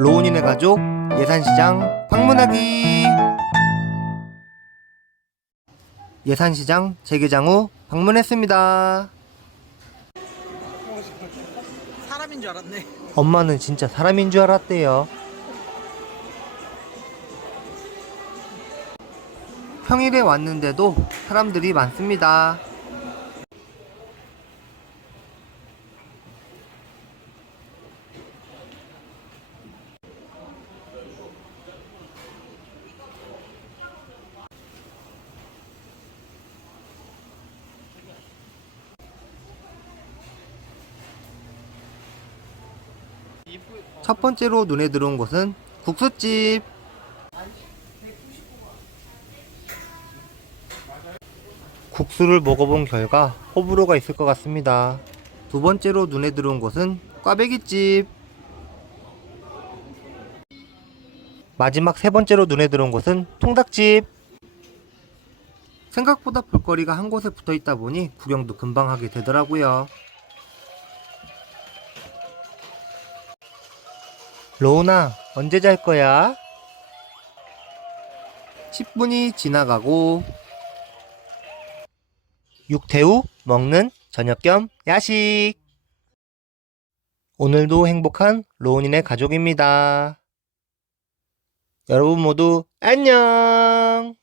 로운이네 가족 예산시장 방문하기 예산시장 재개장 후 방문했습니다. 사람인 줄 알았네. 엄마는 진짜 사람인 줄 알았대요. 평일에 왔는데도 사람들이 많습니다. 첫 번째로 눈에 들어온 곳은 국수집. 국수를 먹어본 결과 호불호가 있을 것 같습니다. 두 번째로 눈에 들어온 곳은 꽈배기집. 마지막 세 번째로 눈에 들어온 곳은 통닭집. 생각보다 볼거리가 한 곳에 붙어 있다 보니 구경도 금방 하게 되더라고요. 로우나, 언제 잘 거야? 10분이 지나가고, 육태우 먹는 저녁 겸 야식. 오늘도 행복한 로운이네 가족입니다. 여러분 모두 안녕!